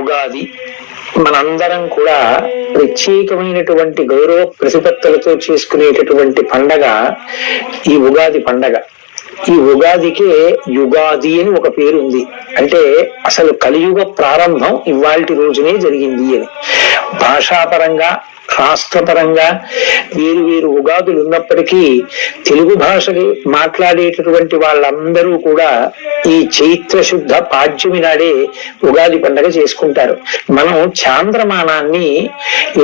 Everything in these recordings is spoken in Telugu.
ఉగాది మనందరం కూడా ప్రత్యేకమైనటువంటి గౌరవ ప్రతిపత్తలతో చేసుకునేటటువంటి పండగ ఈ ఉగాది పండగ ఈ ఉగాదికే యుగాది అని ఒక పేరు ఉంది అంటే అసలు కలియుగ ప్రారంభం ఇవాల్టి రోజునే జరిగింది అని భాషాపరంగా శాస్త్రపరంగా వీరు వీరు ఉగాదులు ఉన్నప్పటికీ తెలుగు భాష మాట్లాడేటటువంటి వాళ్ళందరూ కూడా ఈ చైత్ర శుద్ధ పాడ్యమి నాడే ఉగాది పండుగ చేసుకుంటారు మనం చాంద్రమానాన్ని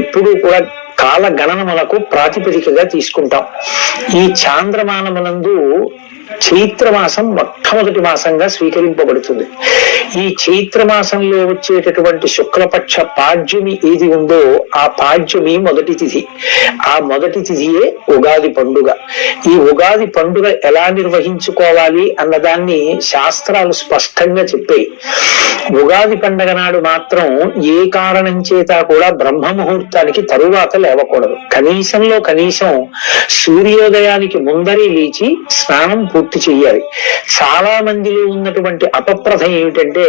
ఎప్పుడూ కూడా కాల గణనములకు ప్రాతిపదికగా తీసుకుంటాం ఈ చాంద్రమానమునందు చైత్రమాసం మొట్టమొదటి మాసంగా స్వీకరింపబడుతుంది ఈ చైత్రమాసంలో వచ్చేటటువంటి శుక్లపక్ష పాడ్యమి ఏది ఉందో ఆ పాడ్యమి మొదటి తిథి ఆ మొదటి తిథియే ఉగాది పండుగ ఈ ఉగాది పండుగ ఎలా నిర్వహించుకోవాలి అన్నదాన్ని శాస్త్రాలు స్పష్టంగా చెప్పాయి ఉగాది పండగ నాడు మాత్రం ఏ కారణం చేత కూడా బ్రహ్మ ముహూర్తానికి తరువాత లేవకూడదు కనీసంలో కనీసం సూర్యోదయానికి ముందరే లేచి స్నానం పూర్తి చేయాలి చాలా మందిలో ఉన్నటువంటి అపప్రథ ఏమిటంటే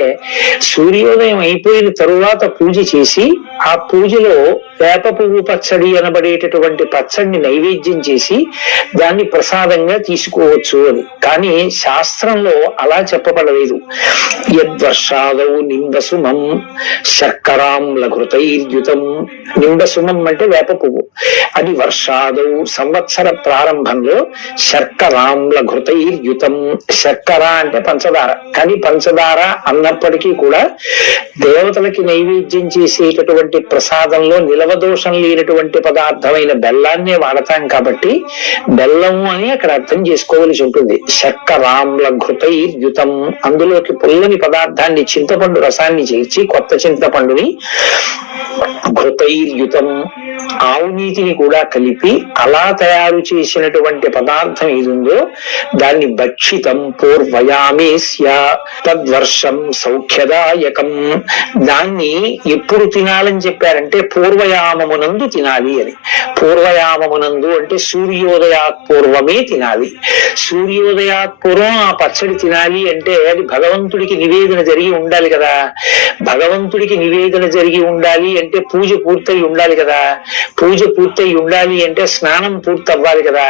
సూర్యోదయం అయిపోయిన తరువాత పూజ చేసి ఆ పూజలో వేప పువ్వు పచ్చడి అనబడేటటువంటి పచ్చడిని నైవేద్యం చేసి దాన్ని ప్రసాదంగా తీసుకోవచ్చు అని కానీ శాస్త్రంలో అలా చెప్పబడలేదు యద్వర్షాదవు నింబసుమం శర్కరాం లఘృతైర్యుతం నింబసుమం అంటే వేప పువ్వు అది వర్షాదవు సంవత్సర ప్రారంభంలో శర్కరాంల ఘృతై యుతం శర్కర అంటే పంచదార కానీ పంచదార అన్నప్పటికీ కూడా దేవతలకి నైవేద్యం చేసేటటువంటి ప్రసాదంలో నిలవదోషం లేనటువంటి పదార్థమైన బెల్లాన్నే వాడతాం కాబట్టి బెల్లము అని అక్కడ అర్థం చేసుకోవలసి ఉంటుంది శర్కరాంల ఘృతైర్యుతం అందులోకి పుల్లని పదార్థాన్ని చింతపండు రసాన్ని చేర్చి కొత్త చింతపండుని ఘృతైర్యుతం ఆవునీతిని కూడా కలిపి అలా తయారు చేసినటువంటి పదార్థం ఏది ఉందో దాన్ని భక్షితం పూర్వయామి తద్వర్షం సౌఖ్యదాయకం దాన్ని ఎప్పుడు తినాలని చెప్పారంటే పూర్వయామమునందు తినాలి అని పూర్వయామమునందు అంటే సూర్యోదయాత్ పూర్వమే తినాలి సూర్యోదయాత్ పూర్వం ఆ పచ్చడి తినాలి అంటే అది భగవంతుడికి నివేదన జరిగి ఉండాలి కదా భగవంతుడికి నివేదన జరిగి ఉండాలి అంటే పూజ పూర్తయి ఉండాలి కదా పూజ పూర్తయి ఉండాలి అంటే స్నానం పూర్తి అవ్వాలి కదా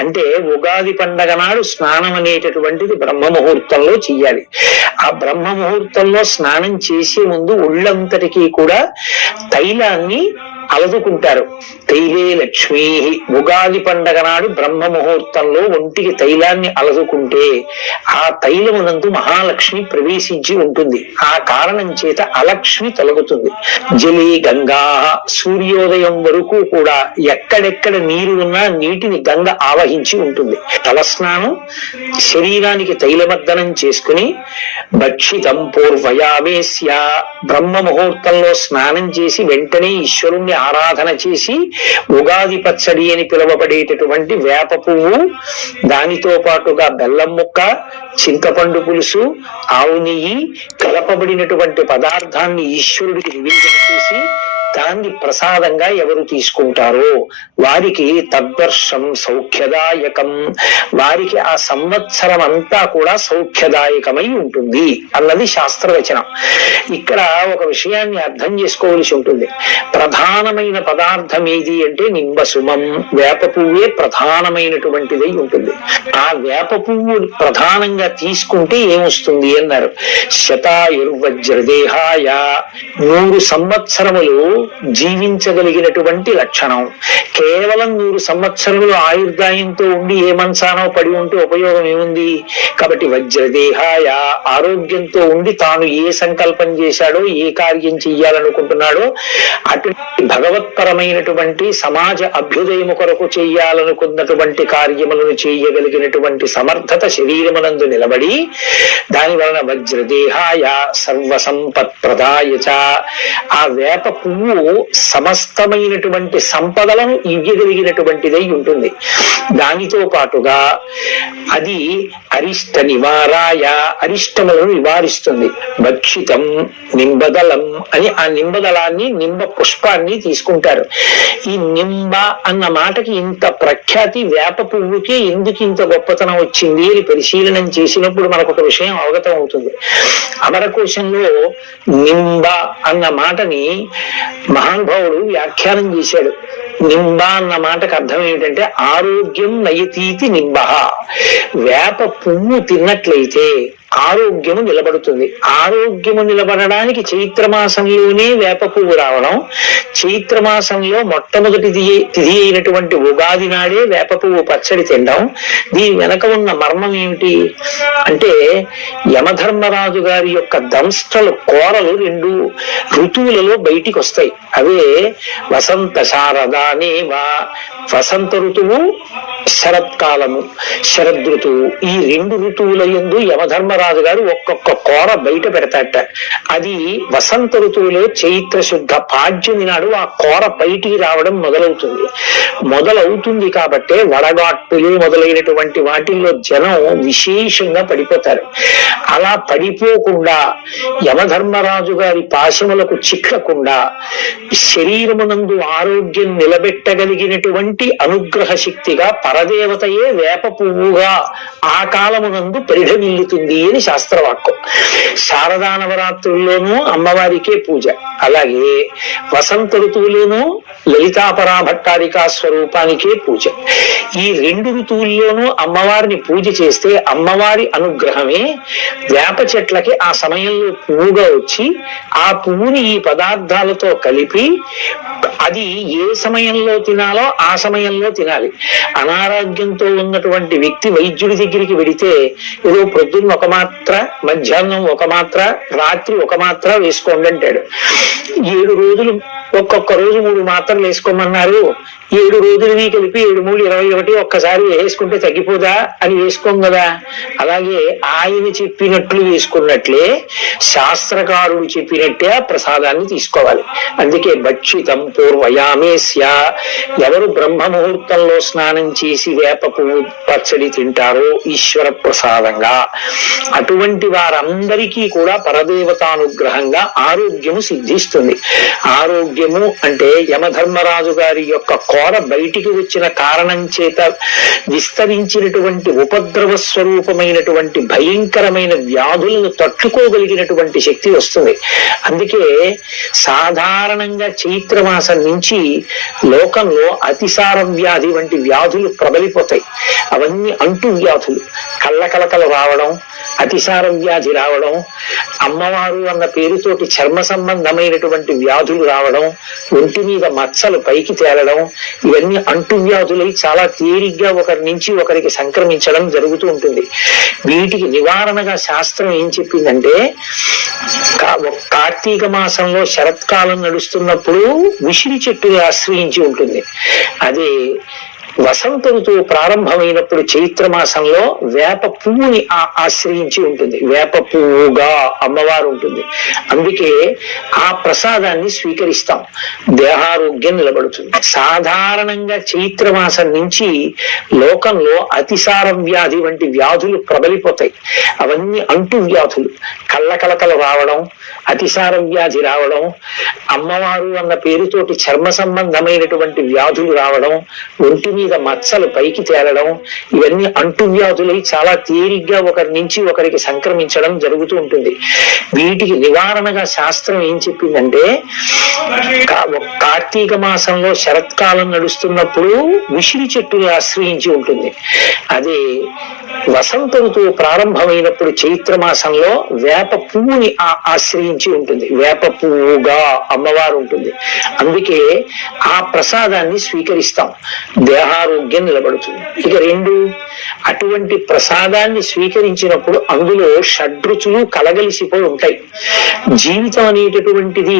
అంటే ఉగాది పండగ నాడు స్నానం అనేటటువంటిది బ్రహ్మ ముహూర్తంలో చెయ్యాలి ఆ బ్రహ్మ ముహూర్తంలో స్నానం చేసే ముందు ఒళ్ళంతటికీ కూడా తైలాన్ని అలదుకుంటారు తైలే లక్ష్మీ ఉగాది పండగ నాడు బ్రహ్మ ముహూర్తంలో ఒంటికి తైలాన్ని అలదుకుంటే ఆ తైలమునందు మహాలక్ష్మి ప్రవేశించి ఉంటుంది ఆ కారణం చేత అలక్ష్మి తొలగుతుంది జలి గంగా సూర్యోదయం వరకు కూడా ఎక్కడెక్కడ నీరు ఉన్నా నీటిని గంగ ఆవహించి ఉంటుంది తలస్నానం శరీరానికి తైలమర్దనం చేసుకుని భక్షితం పూర్వయావేశ్య బ్రహ్మ ముహూర్తంలో స్నానం చేసి వెంటనే ఈశ్వరుణ్ణి ఆరాధన చేసి ఉగాది పచ్చడి అని పిలువబడేటటువంటి వేప పువ్వు దానితో పాటుగా బెల్లం ముక్క చింతపండు పులుసు ఆవు నెయ్యి కలపబడినటువంటి పదార్థాన్ని ఈశ్వరుడికి నివేదన చేసి దాన్ని ప్రసాదంగా ఎవరు తీసుకుంటారో వారికి తద్వర్షం సౌఖ్యదాయకం వారికి ఆ సంవత్సరం అంతా కూడా సౌఖ్యదాయకమై ఉంటుంది అన్నది శాస్త్రవచనం ఇక్కడ ఒక విషయాన్ని అర్థం చేసుకోవలసి ఉంటుంది ప్రధానమైన పదార్థం ఏది అంటే నింబసుమం వేప పువ్వే ప్రధానమైనటువంటిదై ఉంటుంది ఆ వేప పువ్వు ప్రధానంగా తీసుకుంటే ఏమొస్తుంది అన్నారు శతాయుర్వజ్రదేహాయ నూరు సంవత్సరములు జీవించగలిగినటువంటి లక్షణం కేవలం నూరు సంవత్సరములు ఆయుర్దాయంతో ఉండి ఏ పడి ఉంటే ఉపయోగం ఏముంది కాబట్టి వజ్రదేహాయ ఆరోగ్యంతో ఉండి తాను ఏ సంకల్పం చేశాడో ఏ కార్యం చెయ్యాలనుకుంటున్నాడో అటువంటి భగవత్పరమైనటువంటి సమాజ అభ్యుదయము కొరకు చేయాలనుకున్నటువంటి కార్యములను చేయగలిగినటువంటి సమర్థత శరీరమునందు నిలబడి దాని వలన వజ్రదేహాయ సర్వ సంపత్ ఆ వేప పువ్వు నువ్వు సమస్తమైనటువంటి సంపదలను ఇవ్వగలిగినటువంటిదై ఉంటుంది దానితో పాటుగా అది అరిష్ట నివారాయ అరిష్టములను నివారిస్తుంది భక్షితం నింబదలం అని ఆ నింబదలాన్ని నింబ పుష్పాన్ని తీసుకుంటారు ఈ నింబ అన్న మాటకి ఇంత ప్రఖ్యాతి వేప పువ్వుకి ఎందుకు ఇంత గొప్పతనం వచ్చింది అని పరిశీలనం చేసినప్పుడు మనకు ఒక విషయం అవగతం అవుతుంది అమరకోశంలో నింబ అన్న మాటని మహానుభావుడు వ్యాఖ్యానం చేశాడు నింబ అన్న మాటకు అర్థం ఏమిటంటే ఆరోగ్యం నయతీతి నింబ వేప పువ్వు తిన్నట్లయితే ఆరోగ్యము నిలబడుతుంది ఆరోగ్యము నిలబడడానికి చైత్రమాసంలోనే వేప పువ్వు రావడం చైత్రమాసంలో మొట్టమొదటి తిది అయినటువంటి ఉగాది నాడే వేప పువ్వు పచ్చడి తినడం దీని వెనక ఉన్న మర్మం ఏమిటి అంటే యమధర్మరాజు గారి యొక్క దంష్టలు కోరలు రెండు ఋతువులలో బయటికి వస్తాయి అవే వసంత శారదాని వా వసంత ఋతువు శరత్కాలము శరదృతువు ఈ రెండు ఋతువుల ఎందు యమధర్మ రామరాజు గారు ఒక్కొక్క కోర బయట పెడతాట అది వసంత ఋతువులో చైత్ర శుద్ధ పాడ్యమి నాడు ఆ కోర బయటికి రావడం మొదలవుతుంది మొదలవుతుంది కాబట్టే వడగాట్లు మొదలైనటువంటి వాటిల్లో జనం విశేషంగా పడిపోతారు అలా పడిపోకుండా యమధర్మరాజు గారి పాశములకు చిక్కకుండా శరీరమునందు ఆరోగ్యం నిలబెట్టగలిగినటువంటి అనుగ్రహ శక్తిగా పరదేవతయే వేప పువ్వుగా ఆ కాలమునందు పరిఢమిల్లుతుంది అనేది శాస్త్రవాక్యం శారదా నవరాత్రుల్లోనూ అమ్మవారికే పూజ అలాగే వసంత ఋతువులోనూ లలితాపరా భట్టారికా స్వరూపానికే పూజ ఈ రెండు ఋతువుల్లోనూ అమ్మవారిని పూజ చేస్తే అమ్మవారి అనుగ్రహమే వేప చెట్లకి ఆ సమయంలో పువ్వుగా వచ్చి ఆ పువ్వుని ఈ పదార్థాలతో కలిపి అది ఏ సమయంలో తినాలో ఆ సమయంలో తినాలి అనారోగ్యంతో ఉన్నటువంటి వ్యక్తి వైద్యుడి దగ్గరికి వెడితే ఏదో ప్రొద్దున్న ఒక మాత్ర మధ్యాహ్నం ఒక మాత్ర రాత్రి ఒక మాత్ర వేసుకోండి అంటాడు ఏడు రోజులు ఒక్కొక్క రోజు మూడు మాత్రలు వేసుకోమన్నారు ఏడు రోజులని కలిపి ఏడు మూడు ఇరవై ఒకటి ఒక్కసారి వేసుకుంటే తగ్గిపోదా అని వేసుకోం కదా అలాగే ఆయన చెప్పినట్లు వేసుకున్నట్లే శాస్త్రకారుడు చెప్పినట్టే ఆ ప్రసాదాన్ని తీసుకోవాలి అందుకే భక్షితం శ్యా ఎవరు బ్రహ్మ ముహూర్తంలో స్నానం చేసి వేప పువ్వు పచ్చడి తింటారో ఈశ్వర ప్రసాదంగా అటువంటి వారందరికీ కూడా పరదేవతానుగ్రహంగా ఆరోగ్యము సిద్ధిస్తుంది ఆరోగ్యము అంటే యమధర్మరాజు గారి యొక్క ఘోర బయటికి వచ్చిన కారణం చేత విస్తరించినటువంటి ఉపద్రవ స్వరూపమైనటువంటి భయంకరమైన వ్యాధులను తట్టుకోగలిగినటువంటి శక్తి వస్తుంది అందుకే సాధారణంగా చైత్రమాసం నుంచి లోకంలో అతిసార వ్యాధి వంటి వ్యాధులు ప్రబలిపోతాయి అవన్నీ అంటు వ్యాధులు కళ్ళ కలకలు రావడం అతిసారం వ్యాధి రావడం అమ్మవారు అన్న పేరుతోటి చర్మ సంబంధమైనటువంటి వ్యాధులు రావడం ఒంటి మీద మచ్చలు పైకి తేలడం ఇవన్నీ అంటు వ్యాధులై చాలా తేలిగ్గా ఒకరి నుంచి ఒకరికి సంక్రమించడం జరుగుతూ ఉంటుంది వీటికి నివారణగా శాస్త్రం ఏం చెప్పిందంటే కార్తీక మాసంలో శరత్కాలం నడుస్తున్నప్పుడు విసిరి చెట్టుని ఆశ్రయించి ఉంటుంది అదే వసంత ఋతువు ప్రారంభమైనప్పుడు చైత్రమాసంలో వేప పువ్వుని ఆశ్రయించి ఉంటుంది వేప పువ్వుగా అమ్మవారు ఉంటుంది అందుకే ఆ ప్రసాదాన్ని స్వీకరిస్తాం దేహారోగ్యం నిలబడుతుంది సాధారణంగా చైత్రమాసం నుంచి లోకంలో అతిసారం వ్యాధి వంటి వ్యాధులు ప్రబలిపోతాయి అవన్నీ అంటు వ్యాధులు కళ్ళ కలకలు రావడం అతిసారం వ్యాధి రావడం అమ్మవారు అన్న పేరుతోటి చర్మ సంబంధమైనటువంటి వ్యాధులు రావడం ఒంటి మీద మీద మచ్చలు పైకి తేలడం ఇవన్నీ అంటువ్యాధులై చాలా తేలిగ్గా ఒకరి నుంచి ఒకరికి సంక్రమించడం జరుగుతూ ఉంటుంది వీటికి నివారణగా శాస్త్రం ఏం చెప్పిందంటే కార్తీక మాసంలో శరత్కాలం నడుస్తున్నప్పుడు విసిరి చెట్టుని ఆశ్రయించి ఉంటుంది అది వసంత ఋతువు ప్రారంభమైనప్పుడు చైత్ర మాసంలో వేప పువ్వుని ఆశ్రయించి ఉంటుంది వేప పువ్వుగా అమ్మవారు ఉంటుంది అందుకే ఆ ప్రసాదాన్ని స్వీకరిస్తాం దేహ అనారోగ్యం నిలబడుతుంది ఇక రెండు అటువంటి ప్రసాదాన్ని స్వీకరించినప్పుడు అందులో షడ్రుచులు కలగలిసిపోయి ఉంటాయి జీవితం అనేటటువంటిది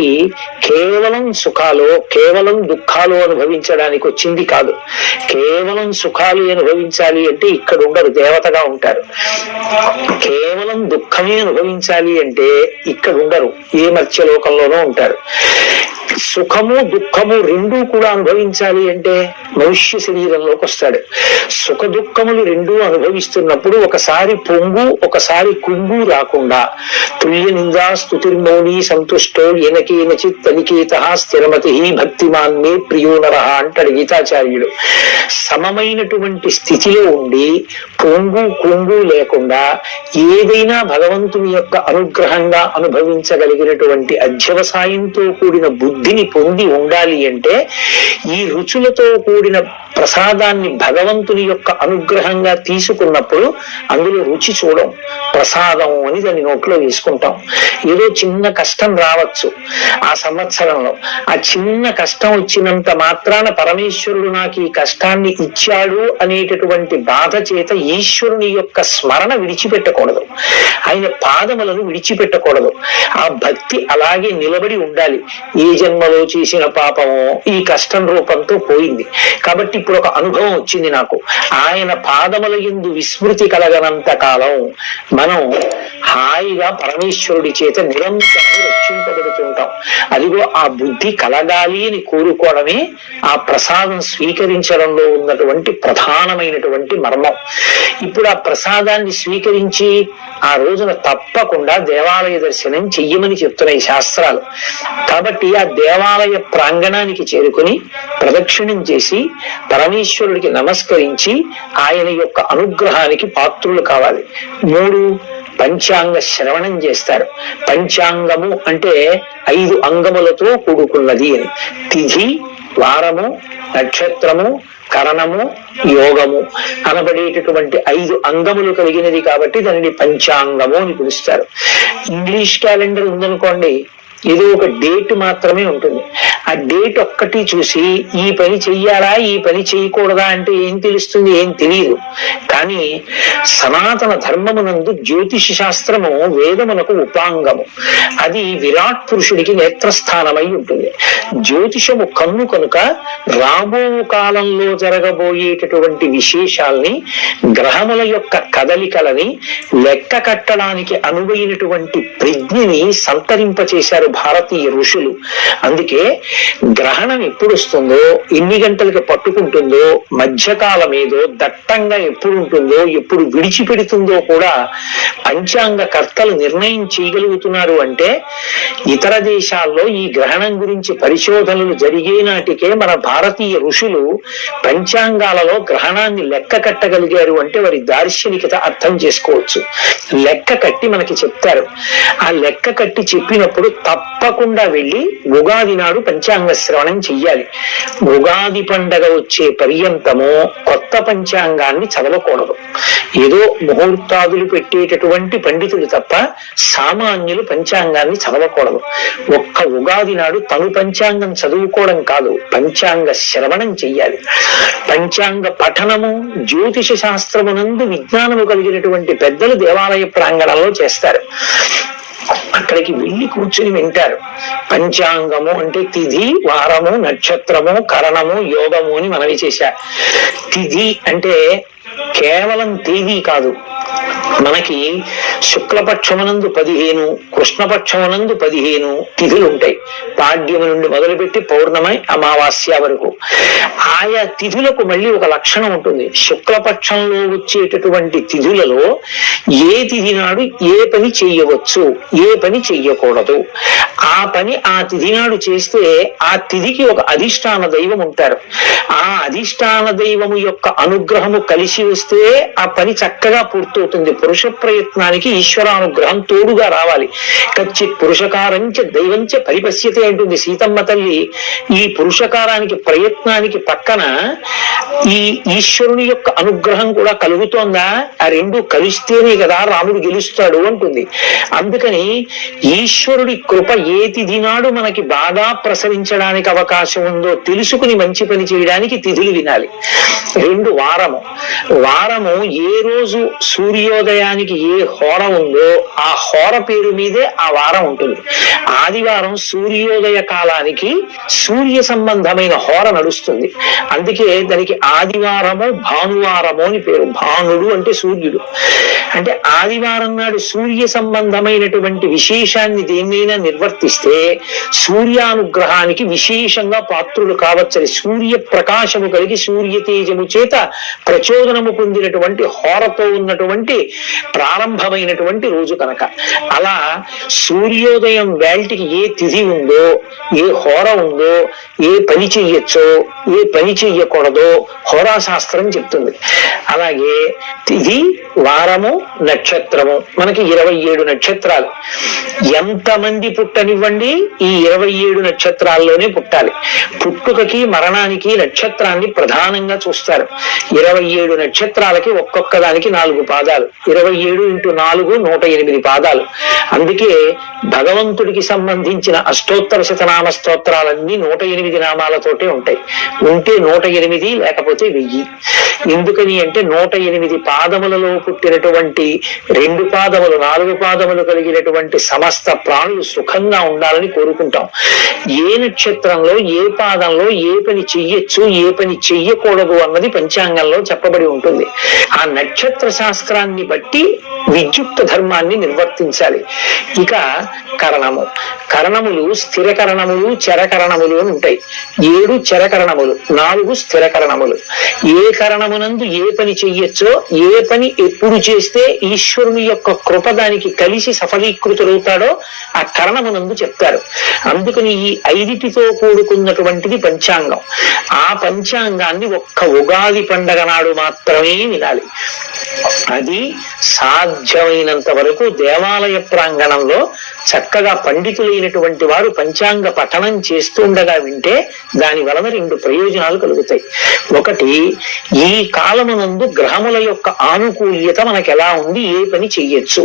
కేవలం సుఖాలో కేవలం దుఃఖాలు అనుభవించడానికి వచ్చింది కాదు కేవలం సుఖాలు అనుభవించాలి అంటే ఇక్కడ ఉండరు దేవతగా ఉంటారు కేవలం దుఃఖమే అనుభవించాలి అంటే ఇక్కడ ఉండరు ఏ మత్స్య లోకంలోనూ ఉంటారు సుఖము దుఃఖము రెండూ కూడా అనుభవించాలి అంటే మనుష్య శరీరం శరీరంలోకి వస్తాడు సుఖ దుఃఖములు రెండూ అనుభవిస్తున్నప్పుడు ఒకసారి పొంగు ఒకసారి కుంగు రాకుండా తుల్య నిందా స్థుతిర్మౌని సంతుష్టో ఎనకేన తనికేత స్థిరమతి భక్తిమాన్ మే ప్రియోనర అంటాడు గీతాచార్యుడు సమమైనటువంటి స్థితిలో ఉండి పొంగు కుంగు లేకుండా ఏదైనా భగవంతుని యొక్క అనుగ్రహంగా అనుభవించగలిగినటువంటి అధ్యవసాయంతో కూడిన బుద్ధిని పొంది ఉండాలి అంటే ఈ రుచులతో కూడిన ప్రసాదాన్ని భగవంతుని యొక్క అనుగ్రహంగా తీసుకున్నప్పుడు అందులో రుచి చూడం ప్రసాదం అని దాని నోట్లో వేసుకుంటాం ఏదో చిన్న కష్టం రావచ్చు ఆ సంవత్సరంలో ఆ చిన్న కష్టం వచ్చినంత మాత్రాన పరమేశ్వరుడు నాకు ఈ కష్టాన్ని ఇచ్చాడు అనేటటువంటి బాధ చేత ఈశ్వరుని యొక్క స్మరణ విడిచిపెట్టకూడదు ఆయన పాదములను విడిచిపెట్టకూడదు ఆ భక్తి అలాగే నిలబడి ఉండాలి ఏ జన్మలో చేసిన పాపము ఈ కష్టం రూపంతో పోయింది కాబట్టి ఇప్పుడు ఒక అనుభవం వచ్చింది నాకు ఆయన పాదముల ఎందు విస్మృతి కలగనంత కాలం మనం హాయిగా పరమేశ్వరుడి చేత నిరంతరం రక్షింపబడుతుంటాం అదిగో ఆ బుద్ధి కలగాలి అని కోరుకోవడమే ఆ ప్రసాదం స్వీకరించడంలో ఉన్నటువంటి ప్రధానమైనటువంటి మర్మం ఇప్పుడు ఆ ప్రసాదాన్ని స్వీకరించి ఆ రోజున తప్పకుండా దేవాలయ దర్శనం చెయ్యమని చెప్తున్నాయి శాస్త్రాలు కాబట్టి ఆ దేవాలయ ప్రాంగణానికి చేరుకుని ప్రదక్షిణం చేసి పర పరమేశ్వరుడికి నమస్కరించి ఆయన యొక్క అనుగ్రహానికి పాత్రులు కావాలి మూడు పంచాంగ శ్రవణం చేస్తారు పంచాంగము అంటే ఐదు అంగములతో కూడుకున్నది అని తిథి వారము నక్షత్రము కరణము యోగము అనబడేటటువంటి ఐదు అంగములు కలిగినది కాబట్టి దానిని పంచాంగము అని పిలుస్తారు ఇంగ్లీష్ క్యాలెండర్ ఉందనుకోండి ఏదో ఒక డేట్ మాత్రమే ఉంటుంది ఆ డేట్ ఒక్కటి చూసి ఈ పని చెయ్యాలా ఈ పని చేయకూడదా అంటే ఏం తెలుస్తుంది ఏం తెలియదు కానీ సనాతన ధర్మమునందు జ్యోతిష శాస్త్రము వేదమునకు ఉపాంగము అది విరాట్ పురుషుడికి నేత్రస్థానమై ఉంటుంది జ్యోతిషము కన్ను కనుక రాబో కాలంలో జరగబోయేటటువంటి విశేషాల్ని గ్రహముల యొక్క కదలికలని లెక్క కట్టడానికి అనువైనటువంటి ప్రజ్ఞని సంతరింపచేశారు వారు భారతీయ ఋషులు అందుకే గ్రహణం ఎప్పుడు వస్తుందో ఎన్ని గంటలకి పట్టుకుంటుందో మధ్యకాలం ఏదో దట్టంగా ఎప్పుడు ఉంటుందో ఎప్పుడు విడిచిపెడుతుందో కూడా పంచాంగ కర్తలు నిర్ణయం చేయగలుగుతున్నారు అంటే ఇతర దేశాల్లో ఈ గ్రహణం గురించి పరిశోధనలు జరిగే నాటికే మన భారతీయ ఋషులు పంచాంగాలలో గ్రహణాన్ని లెక్క కట్టగలిగారు అంటే వారి దార్శనికత అర్థం చేసుకోవచ్చు లెక్క కట్టి మనకి చెప్తారు ఆ లెక్క కట్టి చెప్పినప్పుడు తప్ప తప్పకుండా వెళ్ళి ఉగాది నాడు పంచాంగ శ్రవణం చెయ్యాలి ఉగాది పండగ వచ్చే పర్యంతము కొత్త పంచాంగాన్ని చదవకూడదు ఏదో ముహూర్తాదులు పెట్టేటటువంటి పండితులు తప్ప సామాన్యులు పంచాంగాన్ని చదవకూడదు ఒక్క ఉగాది నాడు తను పంచాంగం చదువుకోవడం కాదు పంచాంగ శ్రవణం చెయ్యాలి పంచాంగ పఠనము జ్యోతిష శాస్త్రమునందు విజ్ఞానము కలిగినటువంటి పెద్దలు దేవాలయ ప్రాంగణంలో చేస్తారు అక్కడికి వెళ్ళి కూర్చుని వింటారు పంచాంగము అంటే తిథి వారము నక్షత్రము కరణము యోగము అని మనవి చేశారు తిథి అంటే కేవలం తేదీ కాదు మనకి శుక్లపక్షమునందు పదిహేను కృష్ణపక్షమునందు పదిహేను తిథులు ఉంటాయి పాడ్యము నుండి మొదలుపెట్టి పౌర్ణమై అమావాస్య వరకు ఆయా తిథులకు మళ్ళీ ఒక లక్షణం ఉంటుంది శుక్లపక్షంలో వచ్చేటటువంటి తిథులలో ఏ తిథి నాడు ఏ పని చెయ్యవచ్చు ఏ పని చెయ్యకూడదు ఆ పని ఆ తిథి నాడు చేస్తే ఆ తిథికి ఒక అధిష్టాన దైవం ఉంటారు ఆ అధిష్టాన దైవము యొక్క అనుగ్రహము కలిసి వస్తే ఆ పని చక్కగా పూర్తవుతుంది పురుష ప్రయత్నానికి ఈశ్వరానుగ్రహం తోడుగా రావాలి కచ్చిత్ పురుషకారంచ దైవంచ పరిపశ్యత అంటుంది సీతమ్మ తల్లి ఈ పురుషకారానికి ప్రయత్నానికి పక్కన ఈ ఈశ్వరుని యొక్క అనుగ్రహం కూడా కలుగుతోందా ఆ రెండు కలిస్తేనే కదా రాముడు గెలుస్తాడు అంటుంది అందుకని ఈశ్వరుడి కృప ఏ తిథినాడు మనకి బాగా ప్రసరించడానికి అవకాశం ఉందో తెలుసుకుని మంచి పని చేయడానికి తిథులు వినాలి రెండు వారము వారము ఏ రోజు సూర్యోదయం సూర్యోదయానికి ఏ హోర ఉందో ఆ హోర పేరు మీదే ఆ వారం ఉంటుంది ఆదివారం సూర్యోదయ కాలానికి సూర్య సంబంధమైన హోర నడుస్తుంది అందుకే దానికి ఆదివారము భానువారము అని పేరు భానుడు అంటే సూర్యుడు అంటే ఆదివారం నాడు సూర్య సంబంధమైనటువంటి విశేషాన్ని దేన్నైనా నిర్వర్తిస్తే సూర్యానుగ్రహానికి విశేషంగా పాత్రులు కావచ్చని సూర్య ప్రకాశము కలిగి సూర్య తేజము చేత ప్రచోదనము పొందినటువంటి హోరతో ఉన్నటువంటి ప్రారంభమైనటువంటి రోజు కనుక అలా సూర్యోదయం వేల్టికి ఏ తిథి ఉందో ఏ హోర ఉందో ఏ పని చెయ్యొచ్చో ఏ పని చెయ్యకూడదో శాస్త్రం చెప్తుంది అలాగే తిథి వారము నక్షత్రము మనకి ఇరవై ఏడు నక్షత్రాలు ఎంతమంది పుట్టనివ్వండి ఈ ఇరవై ఏడు నక్షత్రాల్లోనే పుట్టాలి పుట్టుకకి మరణానికి నక్షత్రాన్ని ప్రధానంగా చూస్తారు ఇరవై ఏడు నక్షత్రాలకి ఒక్కొక్క దానికి నాలుగు పాదాలు ఇరవై ఏడు ఇంటూ నాలుగు నూట ఎనిమిది పాదాలు అందుకే భగవంతుడికి సంబంధించిన అష్టోత్తర శతనామ స్తోత్రాలన్నీ నూట ఎనిమిది నామాలతోటే ఉంటాయి ఉంటే నూట ఎనిమిది లేకపోతే వెయ్యి ఎందుకని అంటే నూట ఎనిమిది పాదములలో పుట్టినటువంటి రెండు పాదములు నాలుగు పాదములు కలిగినటువంటి సమస్త ప్రాణులు సుఖంగా ఉండాలని కోరుకుంటాం ఏ నక్షత్రంలో ఏ పాదంలో ఏ పని చెయ్యొచ్చు ఏ పని చెయ్యకూడదు అన్నది పంచాంగంలో చెప్పబడి ఉంటుంది ఆ నక్షత్ర శాస్త్రాన్ని బట్టి విద్యుక్త ధర్మాన్ని నిర్వర్తించాలి ఇక కరణము కరణములు స్థిర కరణములు చరకరణములు అని ఉంటాయి ఏడు చరకరణములు నాలుగు స్థిర కరణములు ఏ కరణమునందు ఏ పని చెయ్యొచ్చో ఏ పని ఎప్పుడు చేస్తే ఈశ్వరుని యొక్క కృప దానికి కలిసి సఫలీకృతులవుతాడో ఆ కరణమునందు చెప్తారు అందుకని ఈ ఐదిటితో కూడుకున్నటువంటిది పంచాంగం ఆ పంచాంగాన్ని ఒక్క ఉగాది పండగ నాడు మాత్రమే వినాలి అది సాధ్యమైనంత వరకు దేవాలయ ప్రాంగణంలో చక్కగా పండితులైనటువంటి వారు పంచాంగ పఠనం చేస్తుండగా వింటే దాని వలన రెండు ప్రయోజనాలు కలుగుతాయి ఒకటి ఈ కాలమునందు గ్రహముల యొక్క ఆనుకూల్యత మనకు ఎలా ఉంది ఏ పని చెయ్యొచ్చు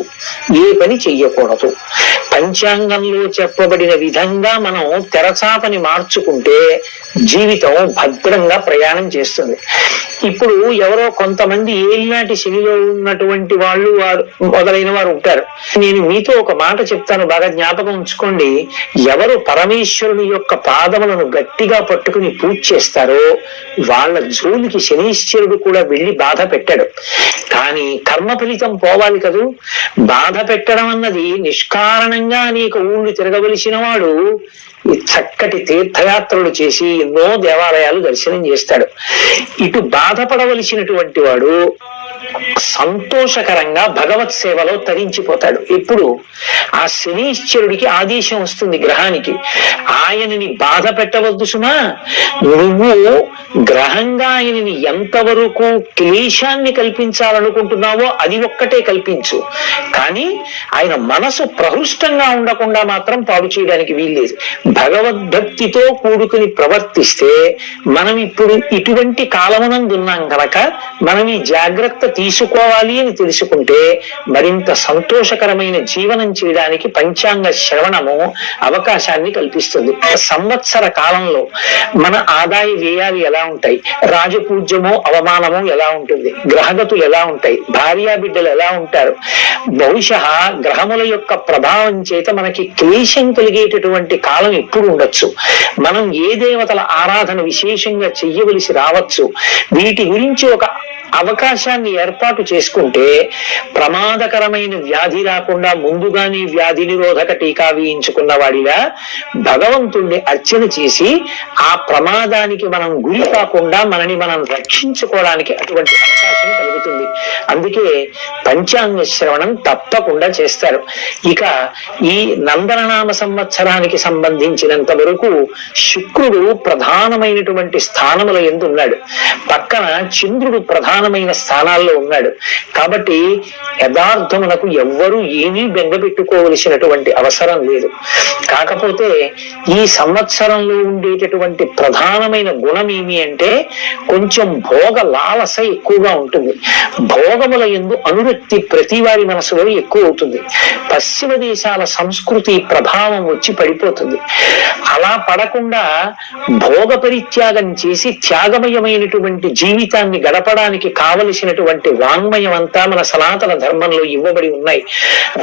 ఏ పని చెయ్యకూడదు పంచాంగంలో చెప్పబడిన విధంగా మనం తెరచాపని మార్చుకుంటే జీవితం భద్రంగా ప్రయాణం చేస్తుంది ఇప్పుడు ఎవరో కొంతమంది ఏనాటి శని పదవిలో ఉన్నటువంటి వాళ్ళు వారు మొదలైన వారు ఉంటారు నేను మీతో ఒక మాట చెప్తాను బాగా జ్ఞాపకం ఉంచుకోండి ఎవరు పరమేశ్వరుని యొక్క పాదములను గట్టిగా పట్టుకుని పూజ చేస్తారో వాళ్ళ జోలికి శనీశ్వరుడు కూడా వెళ్ళి బాధ పెట్టాడు కానీ కర్మ ఫలితం పోవాలి కదూ బాధ పెట్టడం అన్నది నిష్కారణంగా అనేక ఊళ్ళు తిరగవలసిన వాడు చక్కటి తీర్థయాత్రలు చేసి ఎన్నో దేవాలయాలు దర్శనం చేస్తాడు ఇటు బాధపడవలసినటువంటి వాడు సంతోషకరంగా భగవత్ సేవలో తరించిపోతాడు ఇప్పుడు ఆ శనిశ్చరుడికి ఆదేశం వస్తుంది గ్రహానికి ఆయనని బాధ పెట్టవద్దు సుమా నువ్వు గ్రహంగా ఆయనని ఎంతవరకు క్లేశాన్ని కల్పించాలనుకుంటున్నావో అది ఒక్కటే కల్పించు కానీ ఆయన మనసు ప్రహృష్టంగా ఉండకుండా మాత్రం పాడు చేయడానికి వీల్లేదు భగవద్భక్తితో కూడుకుని ప్రవర్తిస్తే మనం ఇప్పుడు ఇటువంటి కాలమునందున్నాం కనుక మనం ఈ జాగ్రత్త తీసుకోవాలి అని తెలుసుకుంటే మరింత సంతోషకరమైన జీవనం చేయడానికి పంచాంగ శ్రవణము అవకాశాన్ని కల్పిస్తుంది సంవత్సర కాలంలో మన ఆదాయ వ్యయాలు ఎలా ఉంటాయి రాజపూజ్యము అవమానము ఎలా ఉంటుంది గ్రహగతులు ఎలా ఉంటాయి భార్యా బిడ్డలు ఎలా ఉంటారు బహుశ గ్రహముల యొక్క ప్రభావం చేత మనకి క్లేశం కలిగేటటువంటి కాలం ఎప్పుడు ఉండొచ్చు మనం ఏ దేవతల ఆరాధన విశేషంగా చెయ్యవలసి రావచ్చు వీటి గురించి ఒక అవకాశాన్ని ఏర్పాటు చేసుకుంటే ప్రమాదకరమైన వ్యాధి రాకుండా ముందుగానే వ్యాధి నిరోధక టీకా వేయించుకున్న వాడిగా భగవంతుణ్ణి అర్చన చేసి ఆ ప్రమాదానికి మనం గురి కాకుండా మనని మనం రక్షించుకోవడానికి అటువంటి అవకాశం కలుగుతుంది అందుకే పంచాంగ శ్రవణం తప్పకుండా చేస్తారు ఇక ఈ నందననామ సంవత్సరానికి సంబంధించినంత వరకు శుక్రుడు ప్రధానమైనటువంటి స్థానముల ఎందున్నాడు పక్కన చంద్రుడు ప్రధాన సమానమైన స్థానాల్లో ఉన్నాడు కాబట్టి యథార్థమునకు ఎవ్వరూ ఏమీ బెంగపెట్టుకోవలసినటువంటి అవసరం లేదు కాకపోతే ఈ సంవత్సరంలో ఉండేటటువంటి ప్రధానమైన గుణం ఏమి అంటే కొంచెం భోగ లాలస ఎక్కువగా ఉంటుంది భోగముల ఎందు అనురక్తి ప్రతి వారి మనసులో ఎక్కువ అవుతుంది పశ్చిమ దేశాల సంస్కృతి ప్రభావం వచ్చి పడిపోతుంది అలా పడకుండా భోగ పరిత్యాగం చేసి త్యాగమయమైనటువంటి జీవితాన్ని గడపడానికి కావలసినటువంటి వాంగ్మయం అంతా మన సనాతన ధర్మంలో ఇవ్వబడి ఉన్నాయి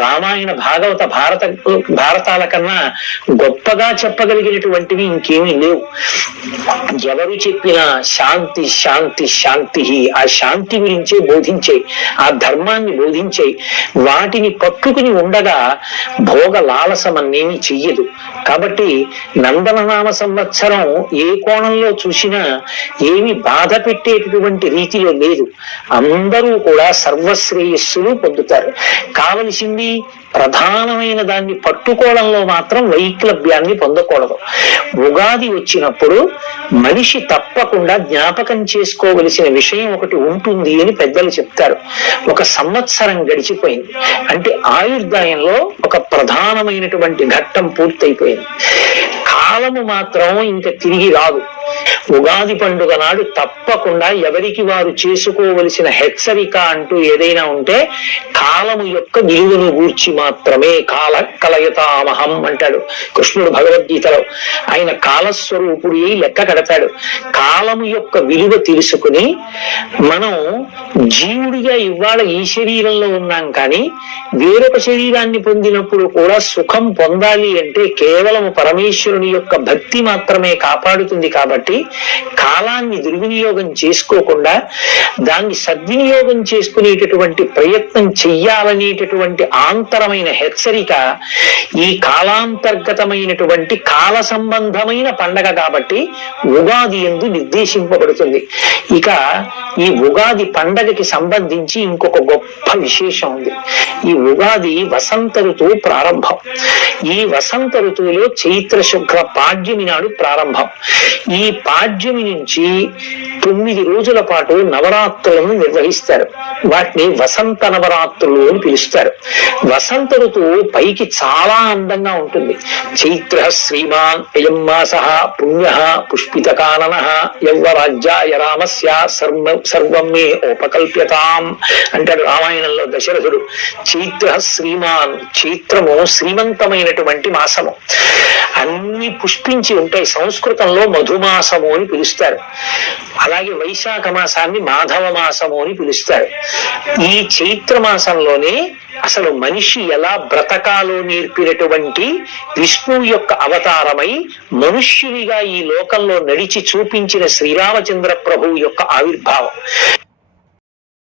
రామాయణ భాగవత భారత భారతాల కన్నా గొప్పగా చెప్పగలిగినటువంటివి ఇంకేమీ లేవు ఎవరు చెప్పినా శాంతి శాంతి శాంతి ఆ శాంతి గురించే బోధించే ఆ ధర్మాన్ని బోధించే వాటిని పట్టుకుని ఉండగా భోగ లాలసమన్నేమి చెయ్యదు కాబట్టి నందననామ సంవత్సరం ఏ కోణంలో చూసినా ఏమి బాధ పెట్టేటటువంటి రీతిలో లేదు లేదు అందరూ కూడా సర్వశ్రేయస్సులు పొందుతారు కావలసింది ప్రధానమైన దాన్ని పట్టుకోవడంలో మాత్రం వైక్లభ్యాన్ని పొందకూడదు ఉగాది వచ్చినప్పుడు మనిషి తప్పకుండా జ్ఞాపకం చేసుకోవలసిన విషయం ఒకటి ఉంటుంది అని పెద్దలు చెప్తారు ఒక సంవత్సరం గడిచిపోయింది అంటే ఆయుర్దాయంలో ఒక ప్రధానమైనటువంటి ఘట్టం పూర్తయిపోయింది కాలము మాత్రం ఇంకా తిరిగి రాదు ఉగాది పండుగ నాడు తప్పకుండా ఎవరికి వారు చేసుకోవలసిన హెచ్చరిక అంటూ ఏదైనా ఉంటే కాలము యొక్క విలువను గూర్చి మాత్రమే కాల కలయతామహం అంటాడు కృష్ణుడు భగవద్గీతలో ఆయన కాలస్వరూపుడు అయి లెక్క కడతాడు కాలము యొక్క విలువ తెలుసుకుని మనం జీవుడిగా ఇవాళ ఈ శరీరంలో ఉన్నాం కానీ వేరొక శరీరాన్ని పొందినప్పుడు కూడా సుఖం పొందాలి అంటే కేవలం పరమేశ్వరుని యొక్క భక్తి మాత్రమే కాపాడుతుంది కాబట్టి కాబట్టి కాలాన్ని దుర్వినియోగం చేసుకోకుండా దాన్ని సద్వినియోగం చేసుకునేటటువంటి ప్రయత్నం చెయ్యాలనేటటువంటి ఆంతరమైన హెచ్చరిక ఈ కాలాంతర్గతమైనటువంటి కాల సంబంధమైన పండగ కాబట్టి ఉగాది ఎందు నిర్దేశింపబడుతుంది ఇక ఈ ఉగాది పండగకి సంబంధించి ఇంకొక గొప్ప విశేషం ఉంది ఈ ఉగాది వసంత ఋతువు ప్రారంభం ఈ వసంత ఋతువులో చైత్ర శుక్ర పాడ్యమి నాడు ప్రారంభం ఈ పాడ్యం నుంచి తొమ్మిది రోజుల పాటు నవరాత్రులను నిర్వహిస్తారు వాటిని వసంత నవరాత్రులు అని పిలుస్తారు వసంత ఋతువు పైకి చాలా అందంగా ఉంటుంది చైత్ర శ్రీమాన్ అయం మాస పుణ్య పుష్పితకానన యౌవరాజ్యాయ రామస్య సర్వ సర్వం మే ఉపకల్ప్యతాం అంటాడు రామాయణంలో దశరథుడు చైత్ర శ్రీమాన్ చైత్రము శ్రీమంతమైనటువంటి మాసము అన్ని పుష్పించి ఉంటాయి సంస్కృతంలో మధుమాస మాసము అని పిలుస్తారు అలాగే వైశాఖ మాసాన్ని మాధవ మాసము అని పిలుస్తారు ఈ చైత్ర మాసంలోనే అసలు మనిషి ఎలా బ్రతకాలో నేర్పినటువంటి విష్ణువు యొక్క అవతారమై మనుష్యునిగా ఈ లోకంలో నడిచి చూపించిన శ్రీరామచంద్ర ప్రభువు యొక్క ఆవిర్భావం